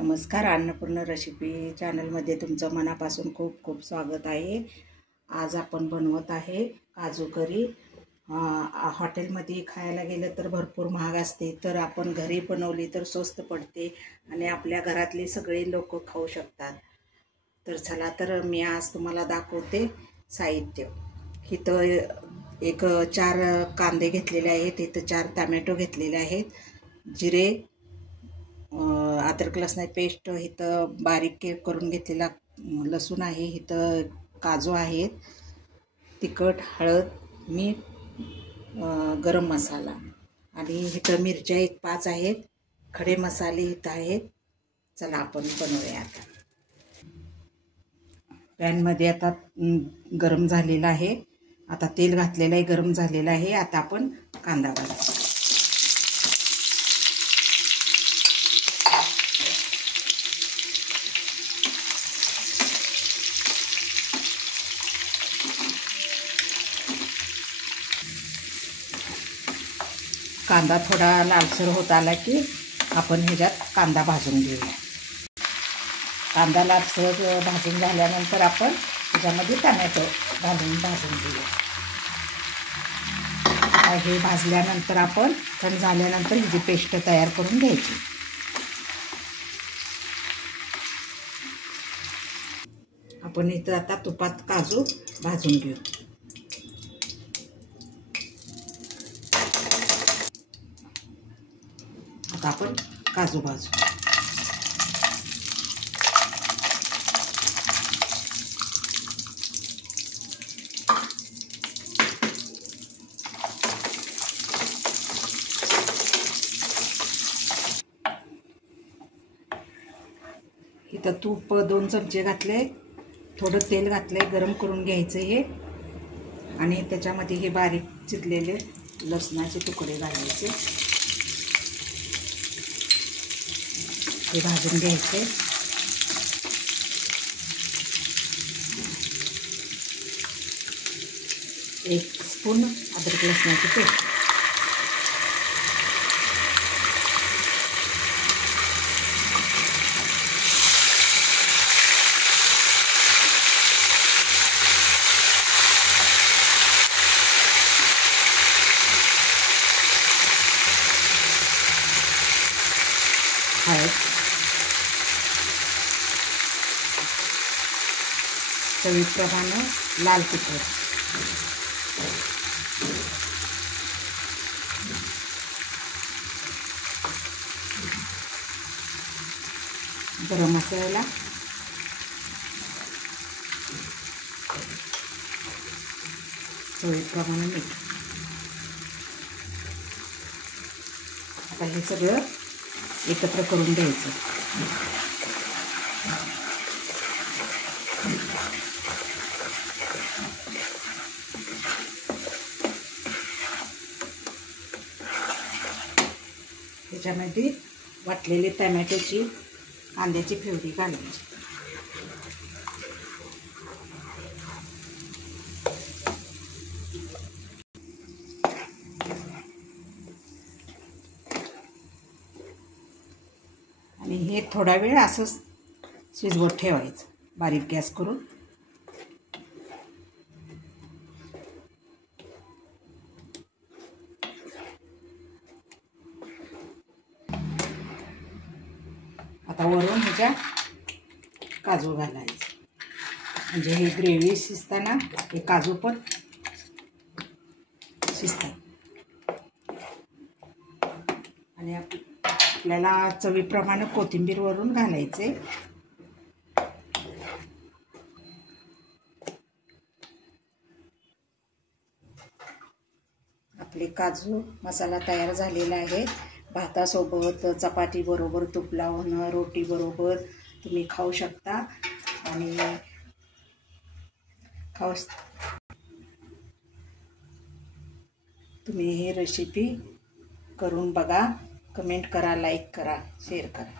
नमस्कार, अन्नपूर्ण रेसिपी चॅनलमध्ये तुमचं मनापासून खूप खूप स्वागत आहे। आज आपण बनवत आहे काजू करी। हॉटेलमध्ये खायला गेलं तर भरपूर महाग असते, तर आपण घरी बनवली तर स्वस्त पडते आणि आपल्या घरातले सगळे लोक खाऊ शकतात। तर चला तर मी आज तुम्हाला दाखवते साहित्य। इथं एक 4 कांदे घेतलेले आहेत, इथं 4 टोमॅटो घेतलेले आहेत, जिरे, अद्रक लसणाची पेस्ट, इथं बारीक करून घेतलेला लसूण आहे, इथं काजू आहेत, तिखट, हळद, मीठ, गरम मसाला आणि इथं मिरच्या एक 5 आहेत, खडे मसाले इथं आहेत। चला आपण बनवूया। आता पॅनमध्ये आता गरम झालेला आहे, आता तेल घातलेलं आहे, गरम झालेलं आहे। आता आपण कांदा घालायचा। कांदा थोडा लालसर होत आला की आपण ह्याच्यात कांदा भाजून घेऊया। कांदा लालसर भाजून झाल्यानंतर आपण त्याच्यामध्ये टोमॅटो घालून भाजून घेऊया। हे भाजल्यानंतर आपण थंड झाल्यानंतर ही पेस्ट तयार करून घ्यायची। आपण इथं आता तुपात काजू भाजून घेऊ। आता आपण काजू भाजू। इथं तूप 2 चमचे घातले, थोडं तेल घातले, गरम करून घ्यायचं हे, आणि त्याच्यामध्ये हे बारीक चिरलेले लसणाचे तुकडे घालायचे, हे भाजून घ्यायचे। एक स्पून अद्रक लसणाची पेस्ट, हळद, चवीप्रमाणे लाल तिखट, गरम मसाला, चवीप्रमाणे मीठ। आता हे सगळं एकत्र करून घ्यायचं। त्याच्यामध्ये वाटलेली टोमॅटोची कांद्याची प्युरी घालायची। आणि हे थोडा वेळ असंच शिजवत ठेवायचं, बारीक गॅस करून। आता वरून ह्याच्या काजू घालायचे, म्हणजे हे ग्रेव्ही शिजताना हे काजू पण शिजतात। आणि आपल्याला चवीप्रमाणे कोथिंबीर वरून घालायचे। आपले काजू मसाला तयार झालेला आहे। भातासोबत, चपाती बरोबर, तूप लावून, रोटी बरोबर तुम्ही खाऊ शकता। आणि तुम्ही ही रेसिपी करून बघा, कमेंट करा, लाईक करा, शेअर करा।